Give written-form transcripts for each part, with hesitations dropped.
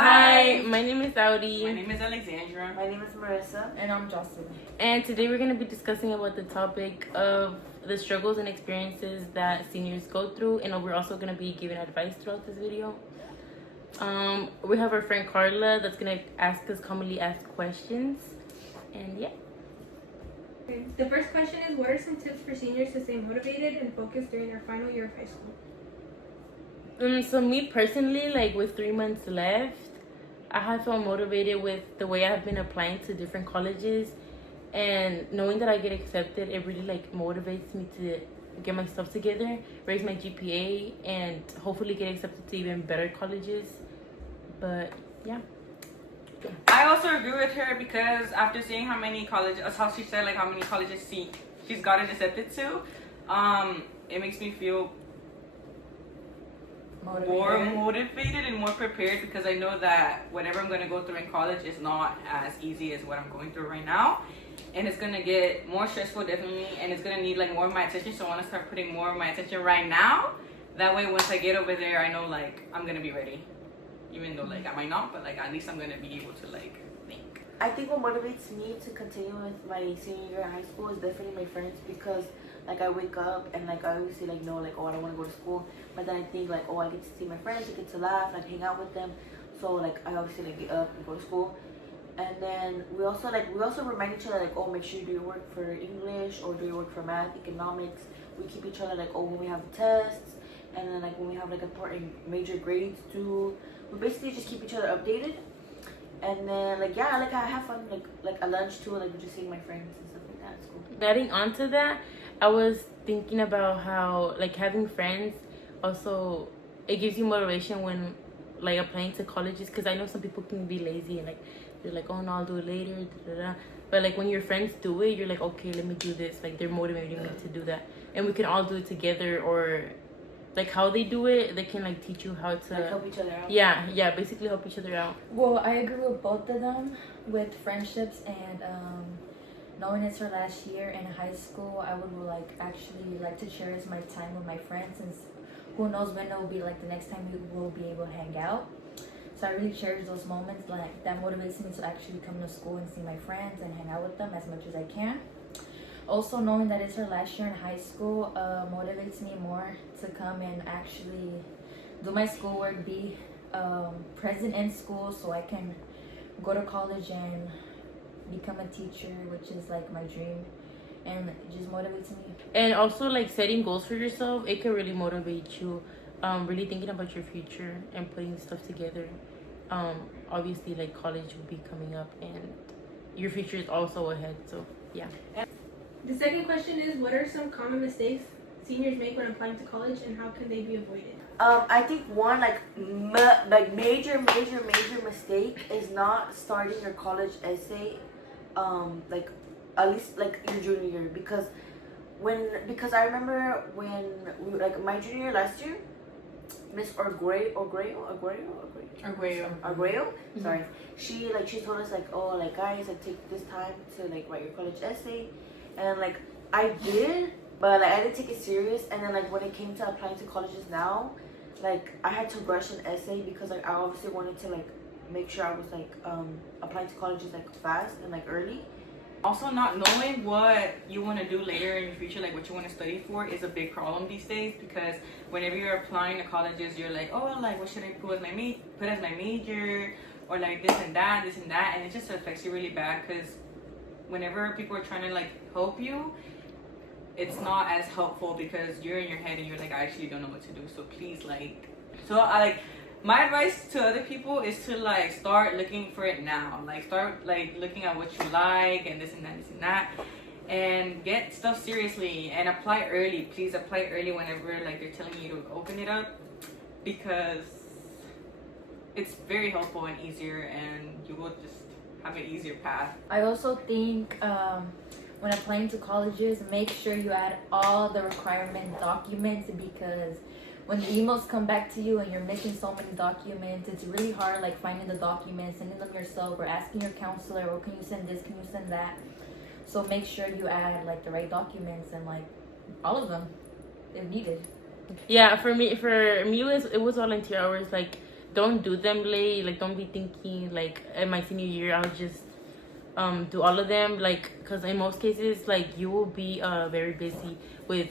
Hi, my name is Audi. My name is Alexandra. My name is Marissa. And I'm Jocelyn. And today we're going to be discussing about the topic of the struggles and experiences that seniors go through, and we're also going to be giving advice throughout this video. We have our friend Carla that's going to ask us commonly asked questions. And yeah. Okay. The first question is, what are some tips for seniors to stay motivated and focused during their final year of high school? So me personally, like with 3 months left, I have felt motivated with the way I've been applying to different colleges, and knowing that I get accepted, it really like motivates me to get my stuff together, raise my GPA, and hopefully get accepted to even better colleges. But yeah. I also agree with her because after seeing how many colleges, how she said like how many colleges she's gotten accepted to, it makes me feel more motivated and more prepared, because I know that whatever I'm going to go through in college is not as easy as what I'm going through right now, and it's going to get more stressful definitely, and it's going to need like more of my attention. So I want to start putting more of my attention right now, that way once I get over there I know like I'm going to be ready, even though like I might not, but like at least I'm going to be able to like think. I think what motivates me to continue with my senior year in high school is definitely my friends, because like I wake up and like I obviously like know like, oh, I don't want to go to school, but then I think like, oh, I get to see my friends, I get to laugh, like hang out with them, so like I obviously like get up and go to school. And then we also remind each other like, oh, make sure you do your work for English or do your work for math, economics. We keep each other like, oh, when we have tests, and then like when we have like important major grades due, we basically just keep each other updated. And then like, yeah, like I have fun like at lunch too, like we're just seeing my friends and stuff like that at school. Adding on to that, I was thinking about how like having friends also, it gives you motivation when like applying to colleges, because I know some people can be lazy and like they're like, oh no, I'll do it later, da, da, da. But like when your friends do it, you're like, okay, let me do this, like they're motivating me to do that, and we can all do it together. Or like how they do it, they can like teach you how to like help each other out. yeah, basically help each other out. Well, I agree with both of them with friendships and knowing it's her last year in high school. I would like actually like to cherish my time with my friends, since who knows when it will be like the next time we will be able to hang out. So I really cherish those moments. Like that motivates me to actually come to school and see my friends and hang out with them as much as I can. Also, knowing that it's her last year in high school motivates me more to come and actually do my schoolwork, be present in school, so I can go to college and become a teacher, which is like my dream, and it just motivates me. And also like setting goals for yourself, it can really motivate you. Really thinking about your future and putting stuff together. Obviously like college will be coming up and your future is also ahead, so yeah. The second question is, what are some common mistakes seniors make when applying to college, and how can they be avoided? I think one major mistake is not starting your college essay like at least like your junior year, because I remember when we, like my junior year last year, Miss Arguello, sorry, she told us like, oh, like guys, like take this time to like write your college essay, and like I did, but like I didn't take it serious. And then like when it came to applying to colleges now, like I had to rush an essay because like I obviously wanted to like make sure I was like applying to colleges like fast and like early. Also, not knowing what you want to do later in your future, like what you want to study for, is a big problem these days, because whenever you're applying to colleges, you're like, oh, like what should I put as my major, or like this and that, and it just affects you really bad, because whenever people are trying to like help you, it's not as helpful because you're in your head and you're like, I actually don't know what to do. So please, my advice to other people is to like start looking for it now. Like start like looking at what you like and this and that, and get stuff seriously and apply early. Please apply early whenever like they're telling you to open it up, because it's very helpful and easier, and you will just have an easier path. I also think when applying to colleges, make sure you add all the requirement documents, because when the emails come back to you and you're missing so many documents, it's really hard like finding the documents, sending them yourself, or asking your counselor, or can you send this, can you send that. So make sure you add like the right documents, and like all of them if needed. Yeah, for me it was volunteer hours. Like don't do them late. Like, don't be thinking like in my senior year I'll just do all of them, like, because in most cases like you will be very busy with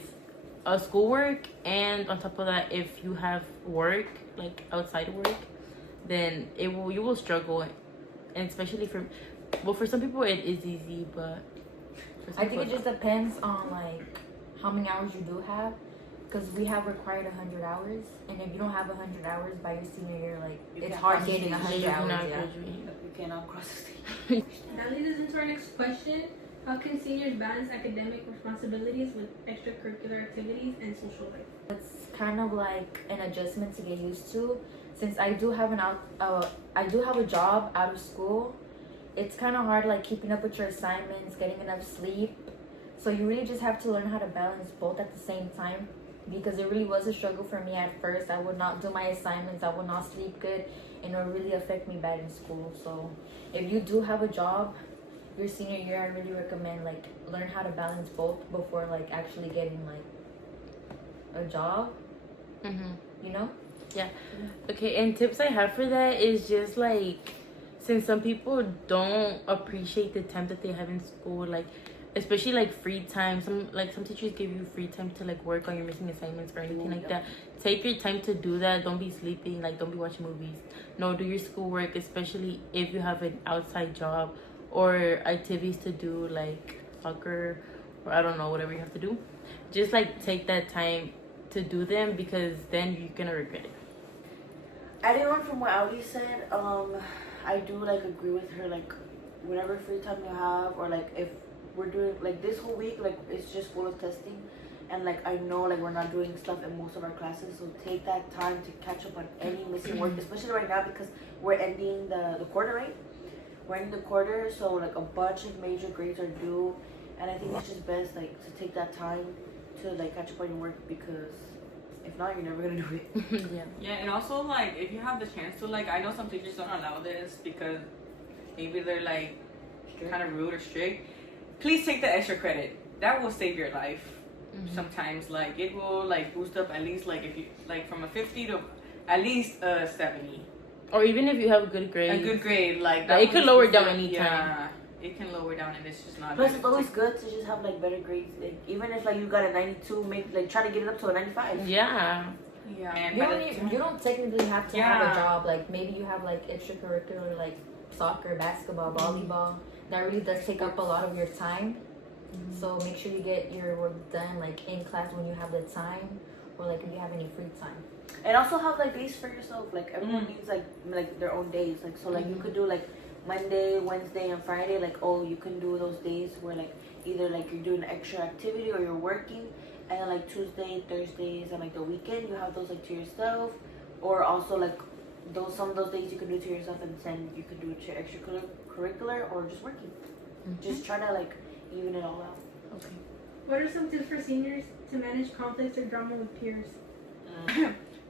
schoolwork, and on top of that, if you have work like outside work, then you will struggle, and especially for some people it is easy, but for some I think it people just depends on like how many hours you do have, because we have required 100 hours, and if you don't have 100 hours by your senior year, like You it's can't hard cross getting the 100 you hours. cannot Yeah. graduate. You cannot cross the stage. That leads us into our next question. How can seniors balance academic responsibilities with extracurricular activities and social life? It's kind of like an adjustment to get used to. Since I do have a job out of school, it's kind of hard like keeping up with your assignments, getting enough sleep. So you really just have to learn how to balance both at the same time, because it really was a struggle for me at first. I would not do my assignments, I would not sleep good, and it would really affect me bad in school. So if you do have a job your senior year, I really recommend like learn how to balance both before like actually getting like a job, you know. Okay, and tips I have for that is just like, since some people don't appreciate the time that they have in school, like especially like free time, some teachers give you free time to like work on your missing assignments or anything like that. Take your time to do that. Don't be sleeping, like don't be watching movies. No, do your schoolwork, especially if you have an outside job or activities to do like soccer, or I don't know, whatever you have to do. Just like take that time to do them, because then you're gonna regret it. Adding on from what Audi said, I do like agree with her. Like, whatever free time you have, or like if we're doing like this whole week, like it's just full of testing, and like I know like we're not doing stuff in most of our classes, so take that time to catch up on any missing work, especially right now because we're ending the quarter, right? We're ending the quarter, so like a bunch of major grades are due, and I think it's just best like to take that time to like catch up on your work, because if not, you're never gonna do it. Yeah, and also like if you have the chance to, like, I know some teachers don't allow this because maybe they're like kind of rude or strict. Please take the extra credit. That will save your life. Sometimes like it will like boost up at least like if you like from a 50 to at least a 70. Or even if you have a good grade. A good grade, like It could will lower boost down up. any Yeah, time. it can lower down, and it's just not. Plus, it's always good to just have like better grades. Like, even if like you got a 92, make like try to get it up to a 95. Yeah. Yeah, and You don't technically have to have Yeah. a job. Like maybe you have like extracurricular like soccer, basketball, volleyball. That really does take up a lot of your time. So make sure you get your work done like in class when you have the time, or like if you have any free time. And also have like days for yourself. Like everyone needs like their own days. Like so like you could do like Monday, Wednesday, and Friday. Like you can do those days where like either like you're doing an extra activity or you're working, and then like Tuesday, Thursdays, and like the weekend you have those like to yourself. Or also like some of those days you can do to yourself, and then you can do it to your extracurricular or just working. Just try to like even it all out. Okay. What are some tips for seniors to manage conflicts or drama with peers?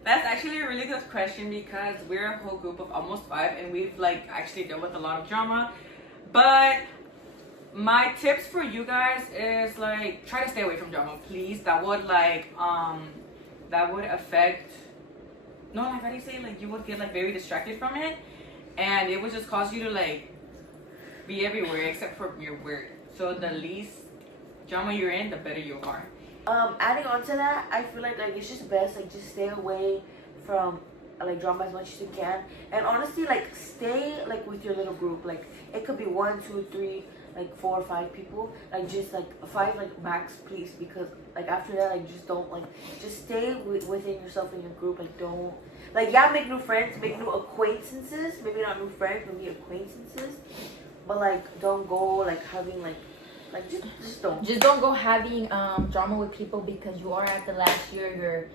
That's actually a really good question, because we're a whole group of almost 5 and we've like actually dealt with a lot of drama. But my tips for you guys is like try to stay away from drama, please. That would like that would affect, no, like how do you say, like you would get like very distracted from it, and it would just cause you to like be everywhere except for your work. So the least drama you're in, the better you are. Adding on to that, I feel like it's just best like just stay away from like drama as much as you can, and honestly like stay like with your little group. Like it could be 1, 2, 3, like 4 or 5 people. Like just like 5 like max, please, because like after that like just don't like just stay within yourself and your group. Like don't like make new friends, make new acquaintances. Maybe not new friends, maybe acquaintances. But like don't go like having like just don't. Just don't go having drama with people, because you are at the last year of your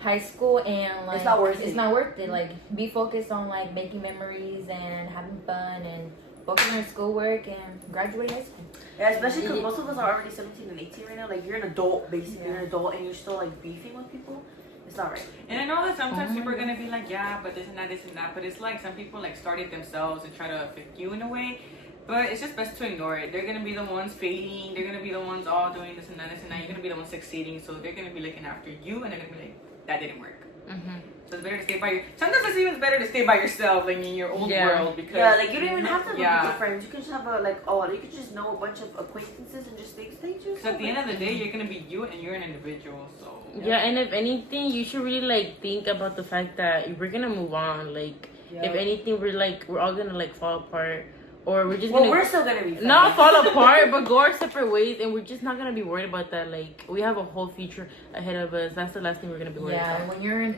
high school, and like It's not worth it. It's not worth it. Like be focused on like making memories and having fun, and focus on your schoolwork and graduate high school. Yeah, especially because most of us are already 17 and 18 right now. Like you're an adult, basically. Yeah. You're an adult, and you're still like beefing with people. It's not right. And I know that sometimes people are gonna be like, yeah, but this and that, but it's like some people like started themselves and try to affect you in a way. But it's just best to ignore it. They're gonna be the ones failing. They're gonna be the ones all doing this and that. You're gonna be the ones succeeding. So they're gonna be looking after you, and they're gonna be like, that didn't work. Mm-hmm. So it's better to stay by sometimes it's even better to stay by yourself, like in your own world, because yeah, like you don't even have to yeah. be friends. You can just have you could just know a bunch of acquaintances and just stay to yourself. So at the end of the day, you're gonna be you, and you're an individual. So Yeah, and if anything, you should really like think about the fact that we're gonna move on. Like, if anything, we're all gonna like fall apart, or we're just well, gonna we're still gonna be friends. not fall apart, but go our separate ways, and we're just not gonna be worried about that. Like, we have a whole future ahead of us. That's the last thing we're gonna be worried Yeah, about. when you're in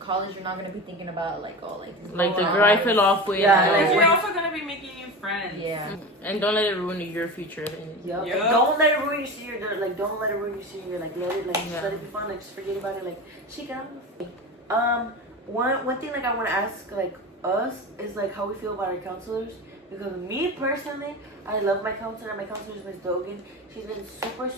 college, you're not gonna be thinking about like Like the girl I fell off with. Yeah, because like, you're also gonna be making new friends. Yeah. And don't let it ruin your future. Yep. Yep. Like, don't let it ruin your senior year. Like, don't let it ruin your senior year. Like, let it just let it be fun. Like, just forget about it. Like, she got one thing like I want to ask like us is like how we feel about our counselors, because me personally, I love my counselor. My counselor is Miss Dogan. She's been super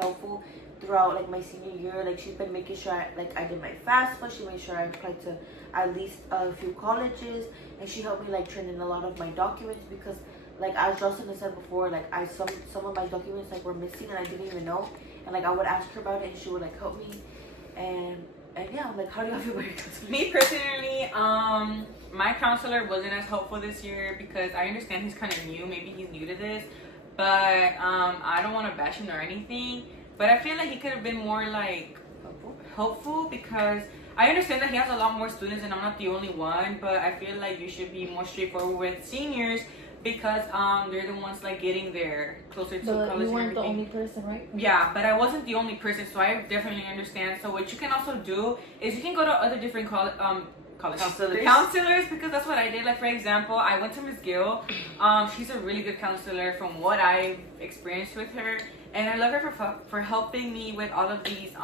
helpful throughout like my senior year. Like, she's been making sure I did my FAFSA. She made sure I applied to at least a few colleges, and she helped me like turn in a lot of my documents, because like as Justin has said before, like some of my documents like were missing and I didn't even know, and like I would ask her about it and she would like help me, and yeah, like how do you feel about your counselor? Me personally, my counselor wasn't as helpful this year because I understand he's kind of new. Maybe he's new to this, but I don't want to bash him or anything. But I feel like he could have been more like helpful, because I understand that he has a lot more students and I'm not the only one. But I feel like you should be more straightforward with seniors, because they're the ones like getting there closer to college. You weren't and the everything. only person, right? Yeah, but I wasn't the only person, so I definitely understand. So what you can also do is you can go to other different college counselors, because that's what I did. Like, for example, I went to Miss Gill. She's a really good counselor from what I've experienced with her, and I love her for helping me with all of these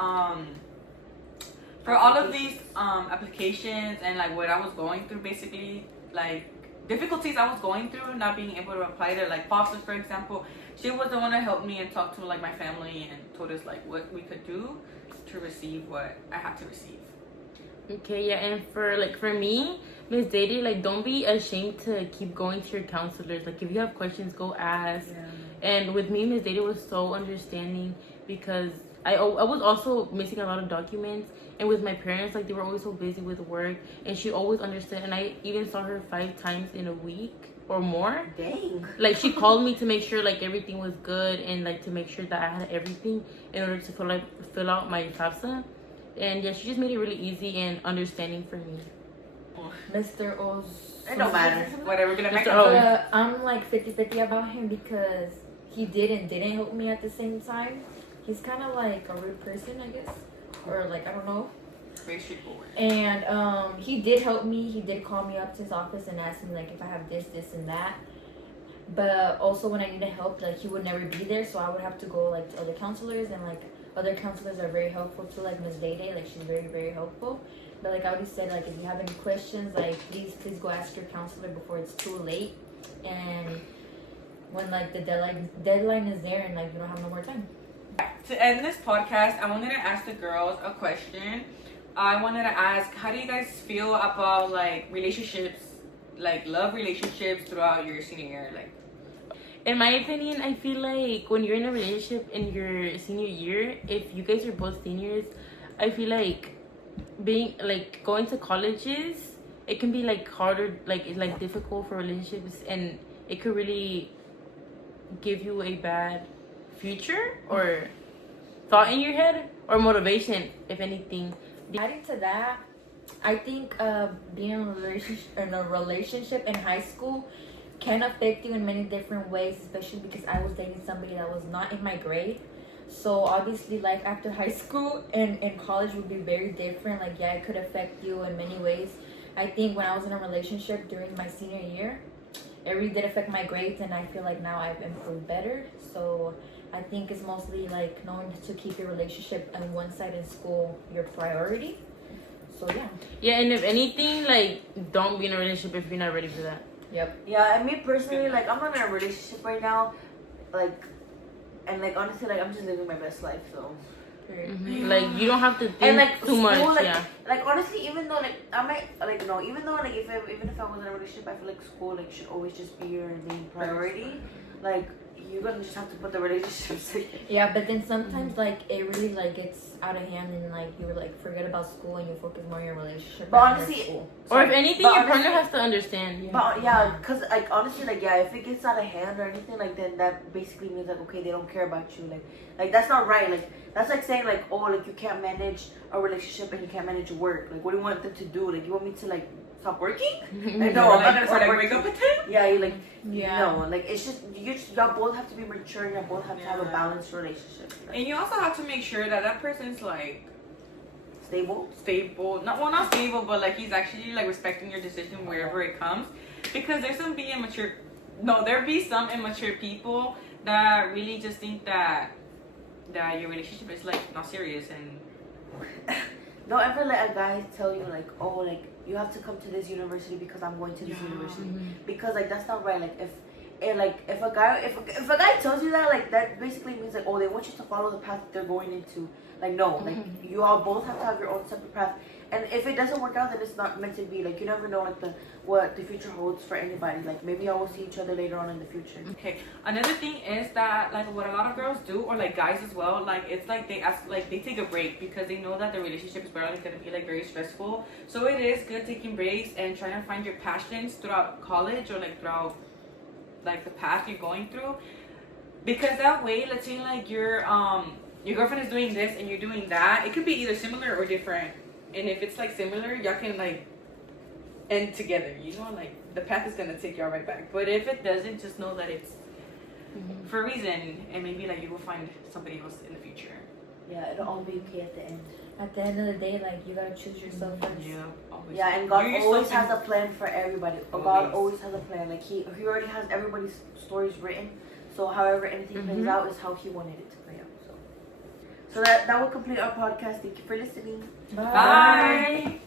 applications and like what I was going through, basically like difficulties I was going through, not being able to apply to like FAFSA, for example. She was the one that helped me and talked to like my family and told us like what we could do to receive what I had to receive. Okay, yeah, and for me, Miss Dady, like, don't be ashamed to keep going to your counselors. Like, if you have questions, go ask. Yeah. And with me, Miss Dady was so understanding, because I was also missing a lot of documents, and with my parents, like, they were always so busy with work, and she always understood. And I even saw her 5 times in a week or more. Dang. Like, she called me to make sure like everything was good, and like to make sure that I had everything in order to fill out my FAFSA. And yeah, she just made it really easy and understanding for me. Mr. O's. It don't matter. Whatever, gonna make Mr. O. I'm like 50-50 about him, because he did and didn't help me at the same time. He's kind of like a rude person, I guess, or like I don't know. very straightforward. And he did help me. He did call me up to his office and ask me like if I have this, and that. But also when I needed help, like he would never be there, so I would have to go like to other counselors, and like other counselors are very helpful too. Like Miss Day, like she's very helpful. But like I already said, like if you have any questions, like please go ask your counselor before it's too late, and when like the deadline is there and like you don't have no more time. To end this podcast, I wanted to ask the girls a question. I wanted to ask, how do you guys feel about like relationships, like love relationships throughout your senior year? Like, in my opinion, I feel like when you're in a relationship in your senior year, if you guys are both seniors, I feel like going to colleges, it can be like harder, like it's like difficult for relationships, and it could really give you a bad future or thought in your head, or motivation, if anything. Adding to that, I think being in a relationship in high school can affect you in many different ways, especially because I was dating somebody that was not in my grade. So obviously life after high school and in college would be very different. Like, yeah, it could affect you in many ways. I think when I was in a relationship during my senior year, it really did affect my grades, and I feel like now I've improved better. So I think it's mostly like knowing to keep your relationship on one side in school your priority. So yeah. Yeah, and if anything, like, don't be in a relationship if you're not ready for that. Yep. Yeah, and me personally, like, I'm not in a relationship right now, like, and like honestly, like, I'm just living my best life, so. Mm-hmm. Like, you don't have to think And like too school, much. like, Yeah. like honestly, even though like I might like no, even though like even if I was in a relationship, I feel like school like should always just be your main priority. Like you're gonna just have to put the relationships. Yeah, but then sometimes like it really like gets out of hand and like you like forget about school and you focus more on your relationship. But rather than honestly, school. Or if anything, But your honestly- partner has to understand. You. But yeah, cause like honestly, like yeah, if it gets out of hand or anything, like then that basically means like okay, they don't care about you. Like that's not right. Like that's like saying like oh, like you can't manage a relationship and you can't manage work. Like what do you want them to do? Like you want me to like stop working? Like, no, Or I'm not gonna or stop like working. wake up at 10. Yeah, you like Yeah. no, like it's just y'all both have to be mature. Y'all both have to have a Yeah. balanced relationship. Like, And you also have to make sure that that person's like stable. stable, not stable, but like he's actually like respecting your decision wherever it comes, because there be some immature people that really just think that your relationship is like not serious. And Don't ever let a guy tell you like oh like you have to come to this university because I'm going to this Yeah. university, Mhm. because like that's not right. Like if a guy tells you that, like that basically means like oh they want you to follow the path that they're going into. Like no, like you all both have to have your own separate path. And if it doesn't work out, then it's not meant to be. Like you never know like what the future holds for anybody. Like maybe y'all will see each other later on in the future. okay, another thing is that like what a lot of girls do, or like guys as well, like it's like they ask, like they take a break because they know that the relationship is probably gonna be like very stressful. So it is good taking breaks and trying to find your passions throughout college or like throughout like the path you're going through, because that way, let's say like your girlfriend is doing this and you're doing that, it could be either similar or different. And if it's like similar, y'all can like end together, you know, like the path is gonna take y'all right back. But if it doesn't, just know that it's for a reason, and maybe like you will find somebody else in the future. Yeah, it'll all be okay at the end. At the end of the day, like you gotta choose yourself first. Always. Yeah, and God You yourself always can- has a plan for everybody. God Always. always has a plan. Like he already has everybody's stories written. So however anything plays out is how he wanted it to play out. So that will complete our podcast. Thank you for listening. Bye.